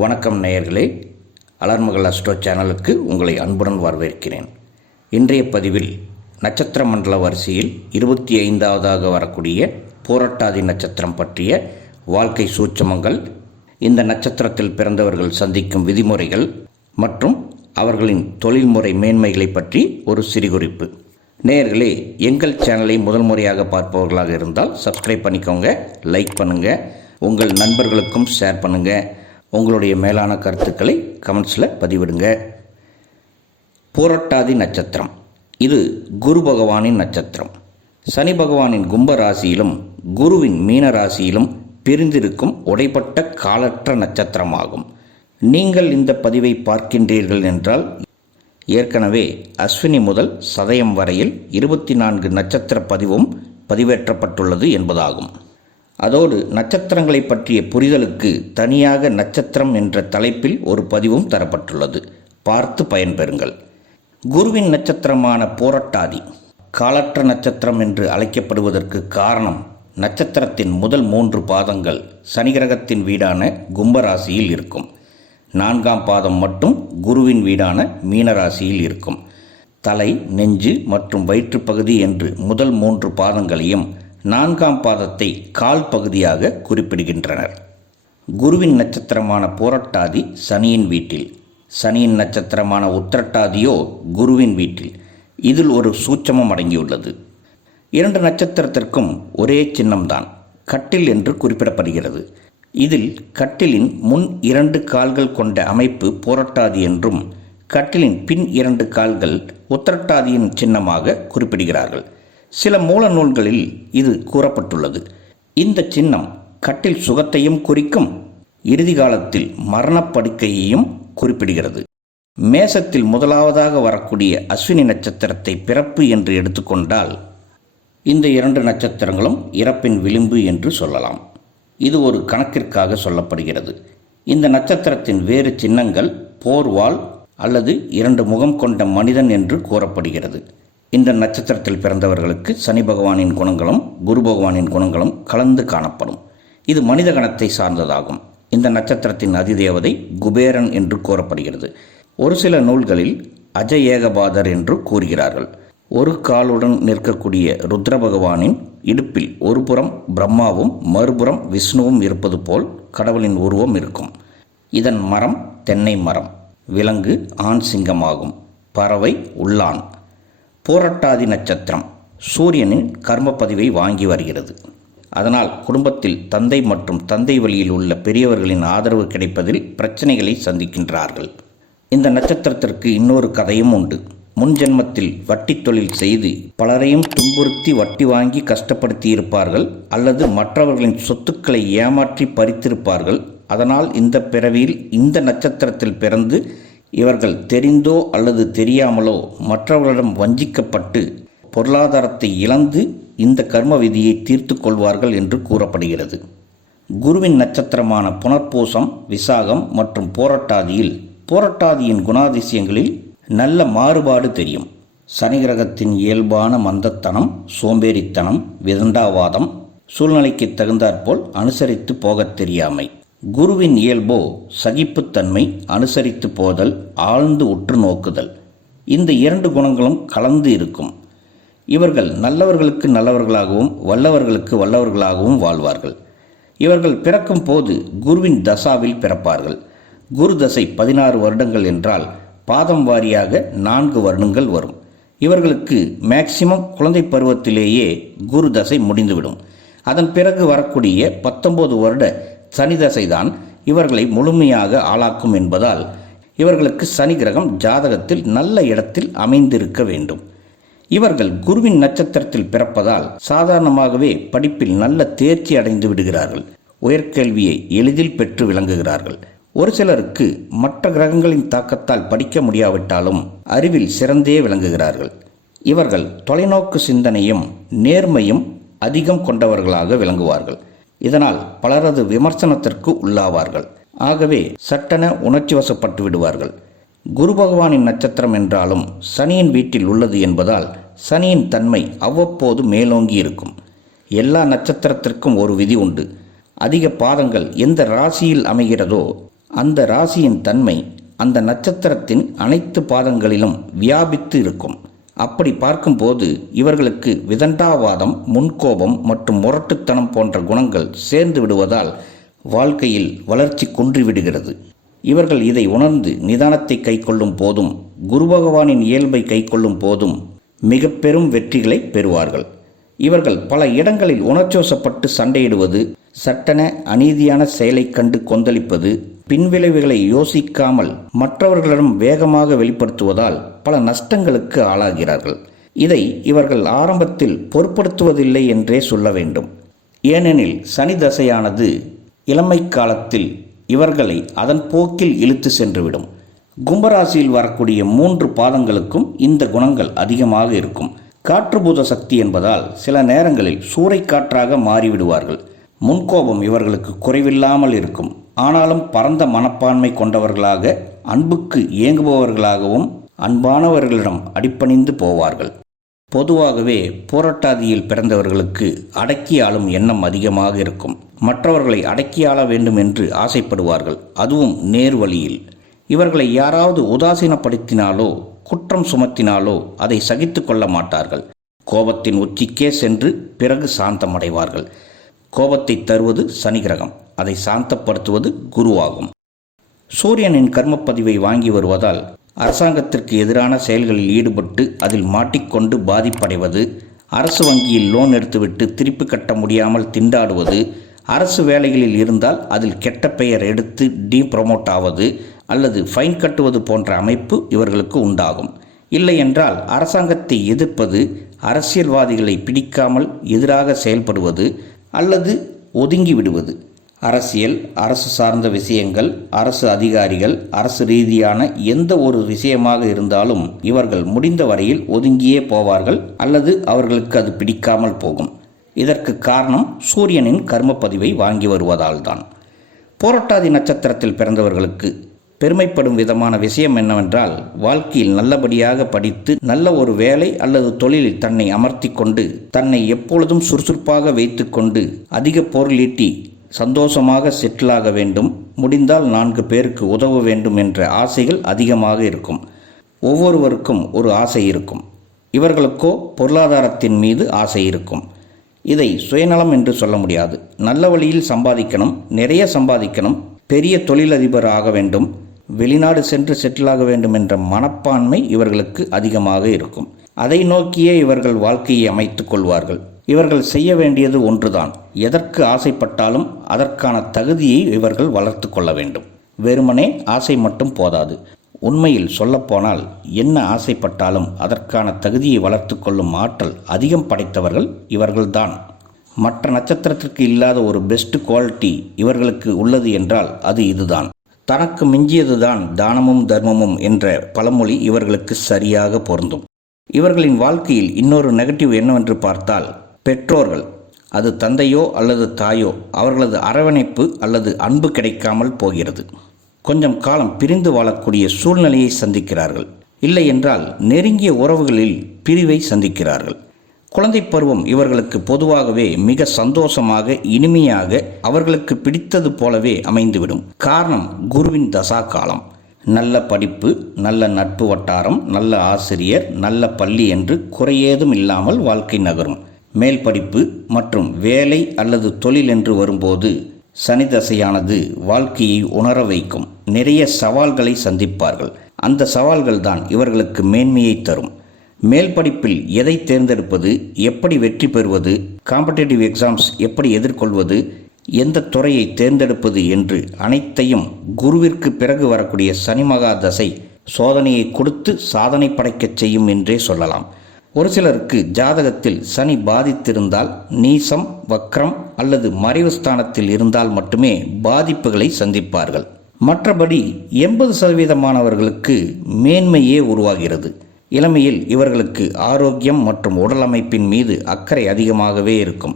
வணக்கம் நேயர்களே. அலர்மகள் அஸ்ட்ரோ சேனலுக்கு உங்களை அன்புடன் வரவேற்கிறேன். இன்றைய பதிவில் நட்சத்திர மண்டல வரிசையில் இருபத்தி ஐந்தாவதாக வரக்கூடிய போராட்டாதி நட்சத்திரம் பற்றிய வாழ்க்கை சூட்சமங்கள் இந்த நட்சத்திரத்தில் பிறந்தவர்கள் சந்திக்கும் விதிமுறைகள் மற்றும் அவர்களின் தொழில்முறை மேன்மைகளை பற்றி ஒரு சிறுகுறிப்பு. நேயர்களே எங்கள் சேனலை முதல் முறையாக பார்ப்பவர்களாக இருந்தால் சப்ஸ்கிரைப் பண்ணிக்கோங்க லைக் பண்ணுங்கள் உங்கள் நண்பர்களுக்கும் ஷேர் பண்ணுங்கள் உங்களுடைய மேலான கருத்துக்களை கமெண்ட்ஸில் பதிவிடுங்க. பூரட்டாதி நட்சத்திரம். இது குரு பகவானின் நட்சத்திரம். சனி பகவானின் கும்ப ராசியிலும் குருவின் மீன ராசியிலும் பிரிந்திருக்கும் உடைப்பட்ட காலற்ற நட்சத்திரமாகும். நீங்கள் இந்த பதிவை பார்க்கின்றீர்கள் என்றால் ஏற்கனவே அஸ்வினி முதல் சதயம் வரையில் இருபத்தி நான்கு நட்சத்திர பதிவும் பதிவேற்றப்பட்டுள்ளது என்பதாகும். அதோடு நட்சத்திரங்களை பற்றிய புரிதலுக்கு தனியாக நட்சத்திரம் என்ற தலைப்பில் ஒரு பதிவும் தரப்பட்டுள்ளது. பார்த்து பயன்பெறுங்கள். குருவின் நட்சத்திரமான போரட்டாதி காலற்ற நட்சத்திரம் என்று அழைக்கப்படுவதற்கு காரணம் நட்சத்திரத்தின் முதல் மூன்று பாதங்கள் சனி கிரகத்தின் வீடான கும்பராசியில் இருக்கும். நான்காம் பாதம் மட்டும் குருவின் வீடான மீனராசியில் இருக்கும். தலை நெஞ்சு மற்றும் வயிற்றுப்பகுதி என்று முதல் மூன்று பாதங்களையும் நான்காம் பாதத்தை கால் பகுதியாக குறிப்பிடுகின்றனர். குருவின் நட்சத்திரமான போரட்டாதி சனியின் வீட்டில். சனியின் நட்சத்திரமான உத்திரட்டாதியோ குருவின் வீட்டில். இதில் ஒரு சூட்சமம் அடங்கியுள்ளது. இரண்டு நட்சத்திரத்திற்கும் ஒரே சின்னம்தான். கட்டில் என்று குறிப்பிடப்படுகிறது. இதில் கட்டிலின் முன் இரண்டு கால்கள் கொண்ட அமைப்பு போரட்டாதி என்றும் கட்டிலின் பின் இரண்டு கால்கள் உத்திரட்டாதியின் சின்னமாக குறிப்பிடுகிறார்கள். சில மூல நூல்களில் இது கூறப்பட்டுள்ளது. இந்த சின்னம் கட்டில் சுகத்தையும் குறிக்கும் இறுதி காலத்தில் மரணப்படுக்கையையும் குறிப்பிடுகிறது. மேசத்தில் முதலாவதாக வரக்கூடிய அஸ்வினி நட்சத்திரத்தை பிறப்பு என்று எடுத்துக்கொண்டால் இந்த இரண்டு நட்சத்திரங்களும் இறப்பின் விளிம்பு என்று சொல்லலாம். இது ஒரு கணக்கிற்காக சொல்லப்படுகிறது. இந்த நட்சத்திரத்தின் வேறு சின்னங்கள் போர்வால் அல்லது இரண்டு முகம் கொண்ட மனிதன் என்று கூறப்படுகிறது. இந்த நட்சத்திரத்தில் பிறந்தவர்களுக்கு சனி பகவானின் குணங்களும் குரு பகவானின் குணங்களும் கலந்து காணப்படும். இது மனித கணத்தை சார்ந்ததாகும். இந்த நட்சத்திரத்தின் அதிதேவதை குபேரன் என்று கூறப்படுகிறது. ஒரு சில நூல்களில் அஜய் ஏகபாதர் என்று கூறுகிறார்கள். ஒரு காலுடன் நிற்கக்கூடிய ருத்ர பகவானின் இடுப்பில் ஒரு புறம் பிரம்மாவும் மறுபுறம் விஷ்ணுவும் இருப்பது போல் கடவுளின் உருவம் இருக்கும். இதன் மரம் தென்னை மரம். விலங்கு ஆண் சிங்கமாகும். பறவை உள்ளான். போரட்டாதி நட்சத்திரம் சூரியனின் கர்மப்பதிவை வாங்கி வருகிறது. அதனால் குடும்பத்தில் தந்தை மற்றும் தந்தை வழியில் உள்ள பெரியவர்களின் ஆதரவு கிடைப்பதில் பிரச்சனைகளை சந்திக்கின்றார்கள். இந்த நட்சத்திரத்திற்கு இன்னொரு கதையும் உண்டு. முன் ஜென்மத்தில் வட்டி தொழில் செய்து பலரையும் துன்புறுத்தி வட்டி வாங்கி கஷ்டப்படுத்தி இருப்பார்கள் அல்லது மற்றவர்களின் சொத்துக்களை ஏமாற்றி பறித்திருப்பார்கள். அதனால் இந்த பிறவியில் இந்த நட்சத்திரத்தில் பிறந்து இவர்கள் தெரிந்தோ அல்லது தெரியாமலோ மற்றவர்களிடம் வஞ்சிக்கப்பட்டு பொருளாதாரத்தை இழந்து இந்த கர்ம விதியை தீர்த்து கொள்வார்கள் என்று கூறப்படுகிறது. குருவின் நட்சத்திரமான புனர்பூசம் விசாகம் மற்றும் போரட்டாதியில் போரட்டாதியின் குணாதிசயங்களில் நல்ல மாறுபாடு தெரியும். சனி கிரகத்தின் இயல்பான மந்தத்தனம் சோம்பேறித்தனம் விதண்டாவாதம் சூழ்நிலைக்கு தகுந்தாற்போல் அனுசரித்து போகத் தெரியாமை. குருவின் இயல்போ சகிப்புத்தன்மை அனுசரித்து போதல் ஆழ்ந்து உற்று நோக்குதல். இந்த இரண்டு குணங்களும் கலந்து இருக்கும். இவர்கள் நல்லவர்களுக்கு நல்லவர்களாகவும் வல்லவர்களுக்கு வல்லவர்களாகவும் வாழ்வார்கள். இவர்கள் பிறக்கும் போது குருவின் தசாவில் பிறப்பார்கள். குரு தசை பதினாறு வருடங்கள் என்றால் பாதம் வாரியாக நான்கு வருடங்கள் வரும். இவர்களுக்கு மேக்சிமம் குழந்தை பருவத்திலேயே குரு தசை முடிந்துவிடும். அதன் பிறகு வரக்கூடிய பத்தொன்பது வருட சனி தசைதான் இவர்களை முழுமையாக ஆளாக்கும் என்பதால் இவர்களுக்கு சனி கிரகம் ஜாதகத்தில் நல்ல இடத்தில் அமைந்திருக்க வேண்டும். இவர்கள் குருவின் நட்சத்திரத்தில் பிறப்பதால் சாதாரணமாகவே படிப்பில் நல்ல தேர்ச்சி அடைந்து விடுகிறார்கள். உயர்கல்வியை எளிதில் பெற்று விளங்குகிறார்கள். ஒரு சிலருக்கு மற்ற கிரகங்களின் தாக்கத்தால் படிக்க முடியாவிட்டாலும் அறிவில் சிறந்தே விளங்குகிறார்கள். இவர்கள் தொலைநோக்கு சிந்தனையும் நேர்மையும் அதிகம் கொண்டவர்களாக விளங்குவார்கள். இதனால் பலரது விமர்சனத்திற்கு உள்ளாவார்கள். ஆகவே சட்டென உணர்ச்சி வசப்பட்டு விடுவார்கள். குரு பகவானின் நட்சத்திரம் என்றாலும் சனியின் வீட்டில் உள்ளது என்பதால் சனியின் தன்மை அவ்வப்போது மேலோங்கி இருக்கும். எல்லா நட்சத்திரத்திற்கும் ஒரு விதி உண்டு. அதிக பாதங்கள் எந்த ராசியில் அமைகிறதோ அந்த ராசியின் தன்மை அந்த நட்சத்திரத்தின் அனைத்து பாதங்களிலும் வியாபித்து இருக்கும். அப்படி பார்க்கும்போது இவர்களுக்கு விதண்டாவாதம் முன்கோபம் மற்றும் முரட்டுத்தனம் போன்ற குணங்கள் சேர்ந்து விடுவதால் வாழ்க்கையில் வளர்ச்சி குன்றிவிடுகிறது. இவர்கள் இதை உணர்ந்து நிதானத்தை கைக்கொள்ளும் போதும் குரு பகவானின் இயல்பை கைக்கொள்ளும் போதும் மிக பெரும் வெற்றிகளை பெறுவார்கள். இவர்கள் பல இடங்களில் உணர்ச்சோசப்பட்டு சண்டையிடுவது சட்டென அநீதியான செயலை கண்டு கொந்தளிப்பது பின்விளைவுகளை யோசிக்காமல் மற்றவர்களிடம் வேகமாக வெளிப்படுத்துவதால் பல நஷ்டங்களுக்கு ஆளாகிறார்கள். இதை இவர்கள் ஆரம்பத்தில் பொருட்படுத்துவதில்லை என்றே சொல்ல வேண்டும். ஏனெனில் சனி தசையானது இளமை காலத்தில் இவர்களை அதன் போக்கில் இழுத்து சென்றுவிடும். கும்பராசியில் வரக்கூடிய மூன்று பாதங்களுக்கும் இந்த குணங்கள் அதிகமாக இருக்கும். காற்றுபூத சக்தி என்பதால் சில நேரங்களில் சூறைக்காற்றாக மாறிவிடுவார்கள். முன்கோபம் இவர்களுக்கு குறைவில்லாமல் இருக்கும். ஆனாலும் பரந்த மனப்பான்மை கொண்டவர்களாக அன்புக்கு இயங்குபவர்களாகவும் அன்பானவர்களிடம் அடிப்பணிந்து போவார்கள். பொதுவாகவே போராட்டாதியில் பிறந்தவர்களுக்கு அடக்கி ஆளும் எண்ணம் அதிகமாக இருக்கும். மற்றவர்களை அடக்கி ஆள வேண்டும் என்று ஆசைப்படுவார்கள். அதுவும் நேர் வழியில். இவர்களை யாராவது உதாசீனப்படுத்தினாலோ குற்றம் சுமத்தினாலோ அதை சகித்து கொள்ள மாட்டார்கள். கோபத்தின் உச்சிக்கே சென்று பிறகு சாந்தமடைவார்கள். கோபத்தை தருவது சனி கிரகம் அதை சாந்தப்படுத்துவது குருவாகும். சூரியனின் கர்மப்பதிவை வாங்கி வருவதால் அரசாங்கத்திற்கு எதிரான செயல்களில் ஈடுபட்டு அதில் மாட்டிக்கொண்டு பாதிப்படைவது அரசு வங்கியில் லோன் எடுத்துவிட்டு திருப்பி கட்ட முடியாமல் திண்டாடுவது அரசு வேலைகளில் இருந்தால் அதில் கெட்ட பெயர் எடுத்து டீ ப்ரொமோட் ஆவது அல்லது ஃபைன் கட்டுவது போன்ற அமைப்பு இவர்களுக்கு உண்டாகும். இல்லை என்றால் அரசாங்கத்தை எதிர்ப்பது அரசியல்வாதிகளை பிடிக்காமல் எதிராக செயல்படுவது அல்லது ஒதுங்கி விடுவது அரசியல் அரசு சார்ந்த விஷயங்கள் அரசு அதிகாரிகள் அரசு ரீதியான எந்த ஒரு விஷயமாக இருந்தாலும் இவர்கள் முடிந்த வரையில் ஒதுங்கியே போவார்கள் அல்லது அவர்களுக்கு அது பிடிக்காமல் போகும். இதற்கு காரணம் சூரியனின் கர்மப்பதிவை வாங்கி வருவதால் தான் போராட்டாதி நட்சத்திரத்தில் பிறந்தவர்களுக்கு பெருமைப்படும் விதமான விஷயம் என்னவென்றால் வாழ்க்கையில் நல்லபடியாக படித்து நல்ல ஒரு வேலை அல்லது தொழிலில் தன்னை அமர்த்தி கொண்டு தன்னை எப்பொழுதும் சுறுசுறுப்பாக வைத்துக்கொண்டு அதிக பொருளீட்டி சந்தோஷமாக செட்டிலாக வேண்டும் முடிந்தால் நான்கு பேருக்கு உதவ வேண்டும் என்ற ஆசைகள் அதிகமாக இருக்கும். ஒவ்வொருவருக்கும் ஒரு ஆசை இருக்கும். இவர்களுக்கோ பொருளாதாரத்தின் மீது ஆசை இருக்கும். இதை சுயநலம் என்று சொல்ல முடியாது. நல்ல வழியில் சம்பாதிக்கணும் நிறைய சம்பாதிக்கணும் பெரிய தொழிலதிபர் ஆக வேண்டும் வெளிநாடு சென்று செட்டிலாக வேண்டும் என்ற மனப்பான்மை இவர்களுக்கு அதிகமாக இருக்கும். அதை நோக்கியே இவர்கள் வாழ்க்கையை அமைத்துக் கொள்வார்கள். இவர்கள் செய்ய வேண்டியது ஒன்றுதான். எதற்கு ஆசைப்பட்டாலும் அதற்கான தகுதியை இவர்கள் வளர்த்து கொள்ள வேண்டும். வெறுமனே ஆசை மட்டும் போதாது. உண்மையில் சொல்லப்போனால் என்ன ஆசைப்பட்டாலும் அதற்கான தகுதியை வளர்த்து கொள்ளும் ஆற்றல் அதிகம் படைத்தவர்கள் இவர்கள்தான். மற்ற நட்சத்திரத்திற்கு இல்லாத ஒரு பெஸ்ட் குவாலிட்டி இவர்களுக்கு உள்ளது என்றால் அது இதுதான். தனக்கு மிஞ்சியதுதான் தானமும் தர்மமும் என்ற பழமொழி இவர்களுக்கு சரியாக பொருந்தும். இவர்களின் வாழ்க்கையில் இன்னொரு நெகட்டிவ் என்னவென்று பார்த்தால் பெற்றோர்கள் அது தந்தையோ அல்லது தாயோ அவர்களது அரவணைப்பு அல்லது அன்பு கிடைக்காமல் போகிறது. கொஞ்சம் காலம் பிரிந்து வாழக்கூடிய சூழ்நிலையை சந்திக்கிறார்கள். இல்லை என்றால் நெருங்கிய உறவுகளில் பிரிவை சந்திக்கிறார்கள். குழந்தை பருவம் இவர்களுக்கு பொதுவாகவே மிக சந்தோஷமாக இனிமையாக அவர்களுக்கு பிடித்தது போலவே அமைந்துவிடும். காரணம் குருவின் தசா காலம் நல்ல படிப்பு நல்ல நட்பு வட்டாரம் நல்ல ஆசிரியர் நல்ல பள்ளி என்று குறையேதும் இல்லாமல் வாழ்க்கை நகரும். மேல் படிப்பு மற்றும் வேலை அல்லது தொழில் என்று வரும்போது சனி தசையானது வாழ்க்கையை உணர வைக்கும். நிறைய சவால்களை சந்திப்பார்கள். அந்த சவால்கள் தான் இவர்களுக்கு மேன்மையை தரும். மேல் படிப்பில் எதை தேர்ந்தெடுப்பது எப்படி வெற்றி பெறுவது காம்படேட்டிவ் எக்ஸாம்ஸ் எப்படி எதிர்கொள்வது எந்த துறையை தேர்ந்தெடுப்பது என்று அனைத்தையும் குருவிற்கு பிறகு வரக்கூடிய சனி மகா தசை சோதனையை கொடுத்து சாதனை படைக்கச் செய்யும் என்றே சொல்லலாம். ஒரு சிலருக்கு ஜாதகத்தில் சனி பாதித்திருந்தால் நீசம் வக்ரம் அல்லது மறைவு ஸ்தானத்தில் இருந்தால் மட்டுமே பாதிப்புகளை சந்திப்பார்கள். மற்றபடி எண்பது சதவீதமானவர்களுக்கு மேன்மையே உருவாகிறது. இளமையில் இவர்களுக்கு ஆரோக்கியம் மற்றும் உடல் அமைப்பின் மீது அக்கறை அதிகமாகவே இருக்கும்.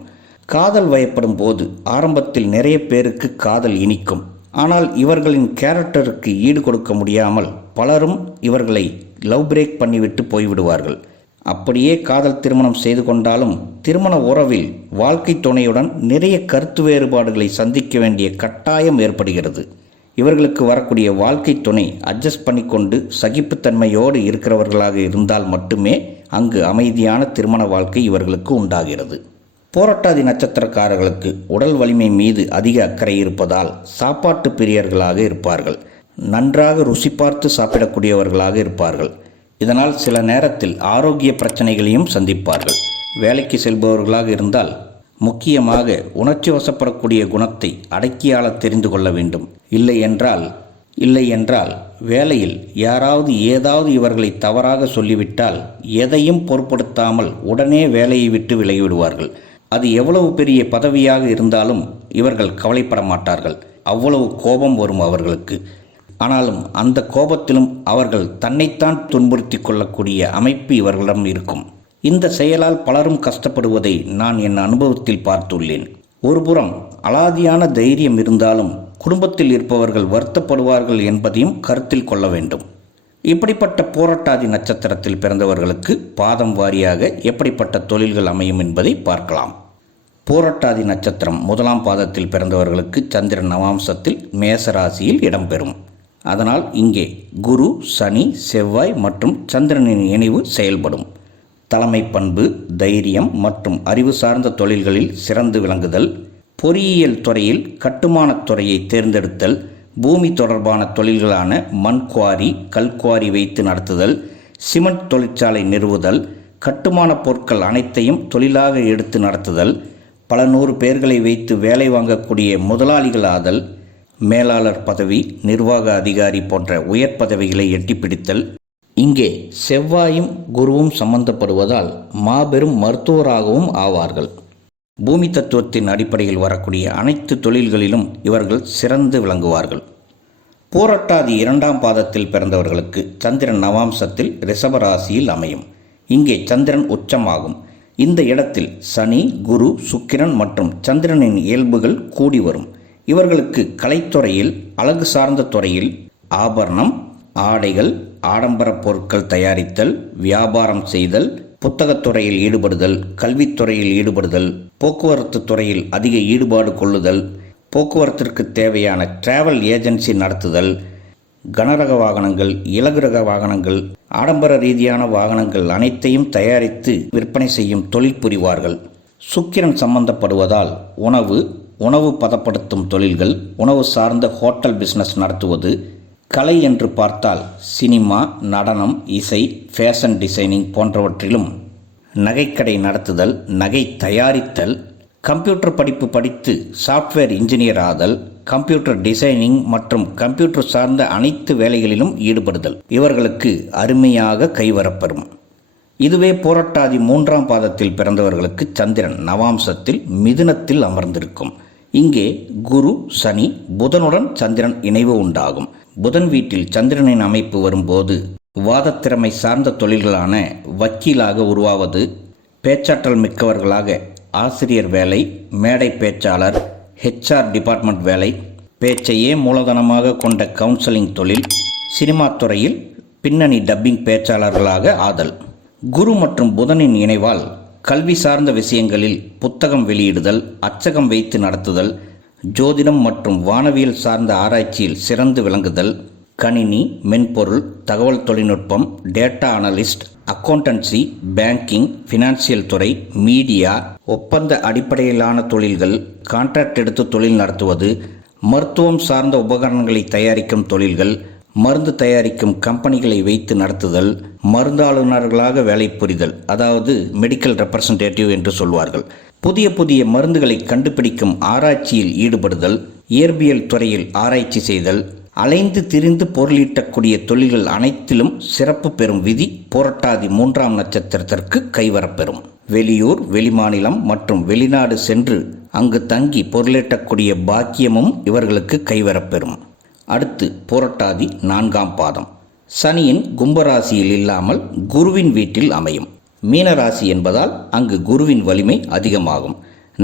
காதல் வயப்படும் போது ஆரம்பத்தில் நிறைய பேருக்கு காதல் இனிக்கும். ஆனால் இவர்களின் கேரக்டருக்கு ஈடு கொடுக்க முடியாமல் பலரும் இவர்களை லவ் பிரேக் பண்ணிவிட்டு போய்விடுவார்கள். அப்படியே காதல் திருமணம் செய்து கொண்டாலும் திருமண உறவில் வாழ்க்கை துணையுடன் நிறைய கருத்து வேறுபாடுகளை சந்திக்க வேண்டிய கட்டாயம் ஏற்படுகிறது. இவர்களுக்கு வரக்கூடிய வாழ்க்கை துணை அட்ஜஸ்ட் பண்ணிக்கொண்டு சகிப்புத்தன்மையோடு இருக்கிறவர்களாக இருந்தால் மட்டுமே அங்கு அமைதியான திருமண வாழ்க்கை இவர்களுக்கு உண்டாகிறது. போராட்டாதி நட்சத்திரக்காரர்களுக்கு உடல் வலிமை மீது அதிக அக்கறை இருப்பதால் சாப்பாட்டு பிரியர்களாக இருப்பார்கள். நன்றாக ருசி பார்த்து சாப்பிடக்கூடியவர்களாக இருப்பார்கள். இதனால் சில நேரத்தில் ஆரோக்கிய பிரச்சனைகளையும் சந்திப்பார்கள். வேலைக்கு செல்பவர்களாக இருந்தால் முக்கியமாக உணர்ச்சி வசப்படக்கூடிய குணத்தை அடக்கியாள தெரிந்து கொள்ள வேண்டும். இல்லை என்றால் இல்லை என்றால் வேலையில் யாராவது ஏதாவது இவர்களை தவறாக சொல்லிவிட்டால் எதையும் பொருட்படுத்தாமல் உடனே வேலையை விட்டு விலகிவிடுவார்கள். அது எவ்வளவு பெரிய பதவியாக இருந்தாலும் இவர்கள் கவலைப்பட மாட்டார்கள் அவ்வளவு கோபம் வரும் அவர்களுக்கு. ஆனாலும் அந்த கோபத்திலும் அவர்கள் தன்னைத்தான் துன்புறுத்தி கொள்ளக்கூடிய அமைப்பு இவர்களிடம் இருக்கும். இந்த செயலால் பலரும் கஷ்டப்படுவதை நான் என் அனுபவத்தில் பார்த்துள்ளேன். ஒருபுறம் அலாதியான தைரியம் இருந்தாலும் குடும்பத்தில் இருப்பவர்கள் வருத்தப்படுவார்கள் என்பதையும் கருத்தில் கொள்ள வேண்டும். இப்படிப்பட்ட போராட்டாதி நட்சத்திரத்தில் பிறந்தவர்களுக்கு பாதம் வாரியாக எப்படிப்பட்ட தொழில்கள் அமையும் என்பதை பார்க்கலாம். போராட்டாதி நட்சத்திரம் முதலாம் பாதத்தில் பிறந்தவர்களுக்கு சந்திரன் நவாம்சத்தில் மேச ராசியில் இடம்பெறும். அதனால் இங்கே குரு சனி செவ்வாய் மற்றும் சந்திரனின் இணைவு செயல்படும். தலைமை பண்பு தைரியம் மற்றும் அறிவு சார்ந்த தொழில்களில் சிறந்து விளங்குதல் பொறியியல் துறையில் கட்டுமானத் துறையை தேர்ந்தெடுத்தல் பூமி தொடர்பான தொழில்களான மண் குவாரி கல்குவாரி வைத்து நடத்துதல் சிமெண்ட் தொழிற்சாலை நிறுவுதல் கட்டுமானப் பொருட்கள் அனைத்தையும் தொழிலாக எடுத்து நடத்துதல் பல நூறு பேர்களை வைத்து வேலை வாங்கக்கூடிய முதலாளிகள் ஆதல் மேலாளர் பதவி நிர்வாக அதிகாரி போன்ற உயர் பதவிகளை எட்டிப்பிடித்தல் இங்கே செவ்வாயும் குருவும் சம்பந்தப்படுவதால் மாபெரும் மருத்துவராகவும் ஆவார்கள். பூமி தத்துவத்தின் அடிப்படையில் வரக்கூடிய அனைத்து தொழில்களிலும் இவர்கள் சிறந்து விளங்குவார்கள். போராட்டாதி இரண்டாம் பாதத்தில் பிறந்தவர்களுக்கு சந்திரன் நவாம்சத்தில் ரிஷபராசியில் அமையும். இங்கே சந்திரன் உச்சமாகும். இந்த இடத்தில் சனி குரு சுக்கிரன் மற்றும் சந்திரனின் இயல்புகள் கூடி வரும். இவர்களுக்கு கலைத்துறையில் அழகு சார்ந்த துறையில் ஆபரணம் ஆடைகள் ஆடம்பர பொருட்கள் தயாரித்தல் வியாபாரம் செய்தல் புத்தகத்துறையில் ஈடுபடுதல் கல்வித்துறையில் ஈடுபடுதல் போக்குவரத்து துறையில் அதிக ஈடுபாடு கொள்ளுதல் போக்குவரத்திற்கு தேவையான டிராவல் ஏஜென்சி நடத்துதல் கனரக வாகனங்கள் இலகுரக வாகனங்கள் ஆடம்பர ரீதியான வாகனங்கள் அனைத்தையும் தயாரித்து விற்பனை செய்யும் தொழில் புரிவார்கள். சுக்கிரன் சம்பந்தப்படுவதால் உணவு உணவு பதப்படுத்தும் தொழில்கள் உணவு சார்ந்த ஹோட்டல் பிஸ்னஸ் நடத்துவது கலை என்று பார்த்தால் சினிமா நடனம் இசை ஃபேஷன் டிசைனிங் போன்றவற்றிலும் நகைக்கடை நடத்துதல் நகை தயாரித்தல் கம்ப்யூட்டர் படிப்பு படித்து சாஃப்ட்வேர் இன்ஜினியர் ஆதல் கம்ப்யூட்டர் டிசைனிங் மற்றும் கம்ப்யூட்டர் சார்ந்த அனைத்து வேலைகளிலும் ஈடுபடுதல். இவர்களுக்கு அருமையாக கைவரப்பெறும் இதுவே போராட்டாதி மூன்றாம் பாதத்தில் பிறந்தவர்களுக்கு சந்திரன் நவாம்சத்தில் மிதுனத்தில் அமர்ந்திருக்கும். இங்கே குரு சனி புதனுடன் சந்திரன் இணைவு உண்டாகும். புதன் வீட்டில் சந்திரனின் அமைப்பு வரும்போது வாதத்திறமை சார்ந்த தொழில்களான வக்கீலாக உருவாவது பேச்சாற்றல் மிக்கவர்களாக ஆசிரியர் வேலை மேடை பேச்சாளர் ஹெச்ஆர் டிபார்ட்மெண்ட் வேலை பேச்சையே மூலதனமாக கொண்ட கவுன்சிலிங் தொழில் சினிமா துறையில் பின்னணி டப்பிங் பேச்சாளர்களாக ஆதல். குரு மற்றும் புதனின் இணைவால் கல்வி சார்ந்த விஷயங்களில் புத்தகம் வெளியிடுதல் அச்சகம் வைத்து நடத்துதல் ஜோதிடம் மற்றும் வானவியல் சார்ந்த ஆராய்ச்சியில் சிறந்து விளங்குதல் கணினி மென்பொருள் தகவல் தொழில்நுட்பம் data analyst accountancy banking financial துறை மீடியா ஒப்பந்த அடிப்படையிலான தொழில்கள் கான்ட்ராக்ட் எடுத்து தொழில் நடத்துவது மருத்துவம் சார்ந்த உபகரணங்களை தயாரிக்கும் தொழில்கள் மருந்து தயாரிக்கும் கம்பெனிகளை வைத்து நடத்துதல் மருந்தாளுநர்களாக வேலை புரிதல் அதாவது மெடிக்கல் ரெப்ரசன்டேட்டிவ் என்று சொல்வார்கள். புதிய புதிய மருந்துகளை கண்டுபிடிக்கும் ஆராய்ச்சியில் ஈடுபடுதல் இயற்பியல் துறையில் ஆராய்ச்சி செய்தல் அலைந்து திரிந்து பொருளீட்டக்கூடிய தொழில்கள் அனைத்திலும் சிறப்பு பெறும் விதி போராட்டாதி மூன்றாம் நட்சத்திரத்திற்கு கைவரப்பெறும். வெளியூர் வெளிமாநிலம் மற்றும் வெளிநாடு சென்று அங்கு தங்கி பொருளீட்டக்கூடிய பாக்கியமும் இவர்களுக்கு கைவரப்பெறும். அடுத்து புரட்டாதி நான்காம் பாதம். சனியின் கும்பராசியில் இல்லாமல் குருவின் வீட்டில் அமையும். மீனராசி என்பதால் அங்கு குருவின் வலிமை அதிகமாகும்.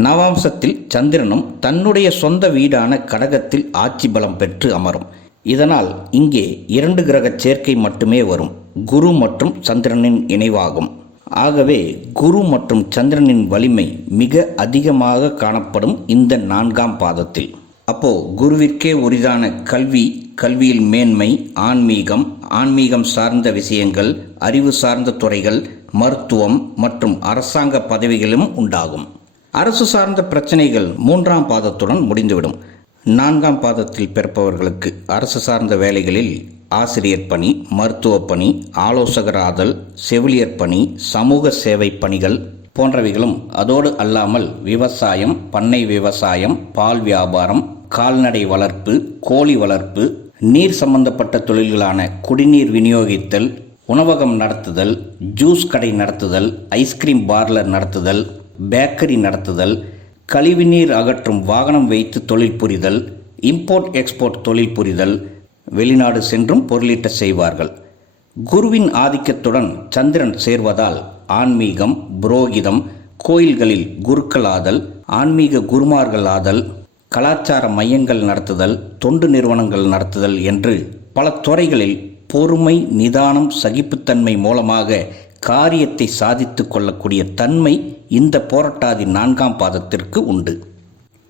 நவாம்சத்தில் சந்திரனும் தன்னுடைய சொந்த வீடான கடகத்தில் ஆட்சி பலம் பெற்று அமரும். இதனால் இங்கே இரண்டு கிரக சேர்க்கை மட்டுமே வரும். குரு மற்றும் சந்திரனின் இணைவாகும். ஆகவே குரு மற்றும் சந்திரனின் வலிமை மிக அதிகமாக காணப்படும் இந்த நான்காம் பாதத்தில். அப்போ குருவிற்கே உரிதான கல்வி கல்வியில் மேன்மை ஆன்மீகம் ஆன்மீகம் சார்ந்த விஷயங்கள் அறிவு சார்ந்த துறைகள் மருத்துவம் மற்றும் அரசாங்க பதவிகளும் உண்டாகும். அரசு சார்ந்த பிரச்சனைகள் மூன்றாம் பாதத்துடன் முடிந்துவிடும். நான்காம் பாதத்தில் பிறப்பவர்களுக்கு அரசு சார்ந்த வேலைகளில் ஆசிரியர் பணி மருத்துவ பணி ஆலோசகராதல் செவிலியர் பணி சமூக சேவை பணிகள் போன்றவைகளும் அதோடு அல்லாமல் விவசாயம் பண்ணை விவசாயம் பால் வியாபாரம் கால்நடை வளர்ப்பு கோழி வளர்ப்பு நீர் சம்பந்தப்பட்ட தொழில்களான குடிநீர் விநியோகித்தல் உணவகம் நடத்துதல் ஜூஸ் கடை நடத்துதல் ஐஸ்கிரீம் பார்லர் நடத்துதல் பேக்கரி நடத்துதல் கழிவுநீர் அகற்றும் வாகனம் வைத்து தொழில் புரிதல் இம்போர்ட் எக்ஸ்போர்ட் தொழில் புரிதல் வெளிநாடு சென்றும் பொருளீட்ட செய்வார்கள். குருவின் ஆதிக்கத்துடன் சந்திரன் சேர்வதால் ஆன்மீகம் புரோகிதம் கோயில்களில் குருக்களாதல் ஆன்மீக குருமார்கள் ஆதல் கலாச்சார மையங்கள் நடத்துதல் தொண்டு நிறுவனங்கள் நடத்துதல் என்று பல துறைகளில் பொறுமை நிதானம் சகிப்புத்தன்மை மூலமாக காரியத்தை சாதித்து கொள்ளக்கூடிய தன்மை இந்த போராட்டாதி நான்காம் பாதத்திற்கு உண்டு.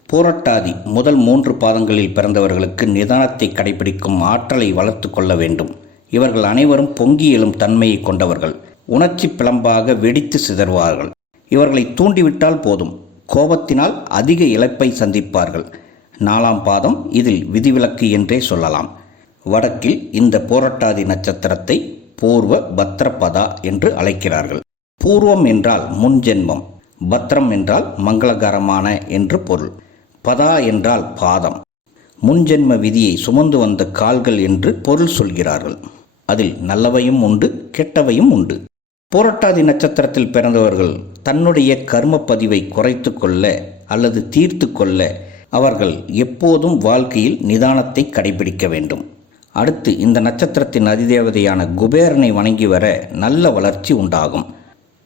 போராட்டாதி முதல் மூன்று பாதங்களில் பிறந்தவர்களுக்கு நிதானத்தை கடைபிடிக்கும் ஆற்றலை வளர்த்து கொள்ள வேண்டும். இவர்கள் அனைவரும் பொங்கி எழும் தன்மையை கொண்டவர்கள். உணர்ச்சி பிளம்பாக வெடித்து சிதறுவார்கள். இவர்களை தூண்டிவிட்டால் போதும். கோபத்தினால் அதிக இழப்பை சந்திப்பார்கள். நாலாம் பாதம் இதில் விதிவிலக்கு என்றே சொல்லலாம். வடக்கில் இந்த போராட்டாதி நட்சத்திரத்தை பூர்வ பத்ரபதா என்று அழைக்கிறார்கள். பூர்வம் என்றால் முன்ஜென்மம் பத்ரம் என்றால் மங்களகரமான என்று பொருள். பதா என்றால் பாதம். முன்ஜென்ம விதியை சுமந்து வந்த கால்கள் என்று பொருள் சொல்கிறார்கள். அதில் நல்லவையும் உண்டு கெட்டவையும் உண்டு. புரட்டாதி நட்சத்திரத்தில் பிறந்தவர்கள் தன்னுடைய கர்ம பதிவை குறைத்து கொள்ள அல்லது தீர்த்து கொள்ள அவர்கள் எப்போதும் வாழ்க்கையில் நிதானத்தை கடைபிடிக்க வேண்டும். அடுத்து இந்த நட்சத்திரத்தின் அதிதேவதையான குபேரனை வணங்கி வர நல்ல வளர்ச்சி உண்டாகும்.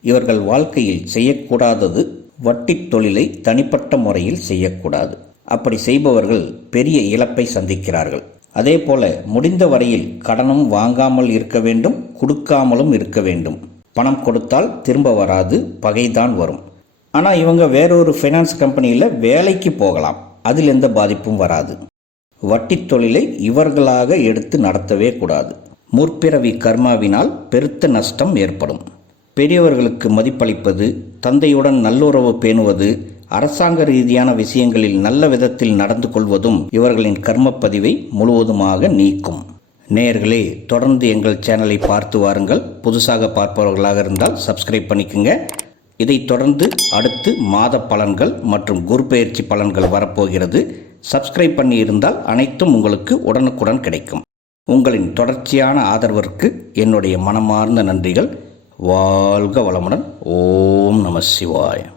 இவர்கள் வாழ்க்கையில் செய்யக்கூடாதது வட்டித் தொழிலை தனிப்பட்ட முறையில் செய்யக்கூடாது. அப்படி செய்பவர்கள் பெரிய இழப்பை சந்திக்கிறார்கள். அதே போல முடிந்த வரையில் கடனும் வாங்காமல் இருக்க வேண்டும் கொடுக்காமலும் இருக்க வேண்டும். பணம் கொடுத்தால் திரும்ப வராது பகைதான் வரும். ஆனால் இவங்க வேறொரு ஃபைனான்ஸ் கம்பெனியில் வேலைக்கு போகலாம். அதில் எந்த பாதிப்பும் வராது. வட்டித் தொழிலை இவர்களாக எடுத்து நடத்தவே கூடாது. முற்பிறவி கர்மாவினால் பெருத்த நஷ்டம் ஏற்படும். பெரியவர்களுக்கு மதிப்பளிப்பது தந்தையுடன் நல்லுறவு பேணுவது அரசாங்க ரீதியான விஷயங்களில் நல்ல விதத்தில் நடந்து கொள்வதும் இவர்களின் கர்மப்பதிவை முழுவதுமாக நீக்கும். நேயர்களே தொடர்ந்து எங்கள் சேனலை பார்த்து வாருங்கள். புதுசாக பார்ப்பவர்களாக இருந்தால் சப்ஸ்கிரைப் பண்ணிக்கோங்க. இதைத் தொடர்ந்து அடுத்து மாத பலன்கள் மற்றும் குரு பயிற்சி பலன்கள் வரப்போகிறது. சப்ஸ்கிரைப் பண்ணி இருந்தால் அனைத்தும் உங்களுக்கு உடனுக்குடன் கிடைக்கும். உங்களின் தொடர்ச்சியான ஆதரவிற்கு என்னுடைய மனமார்ந்த நன்றிகள். வாழ்க வளமுடன். ஓம் நம சிவாயம்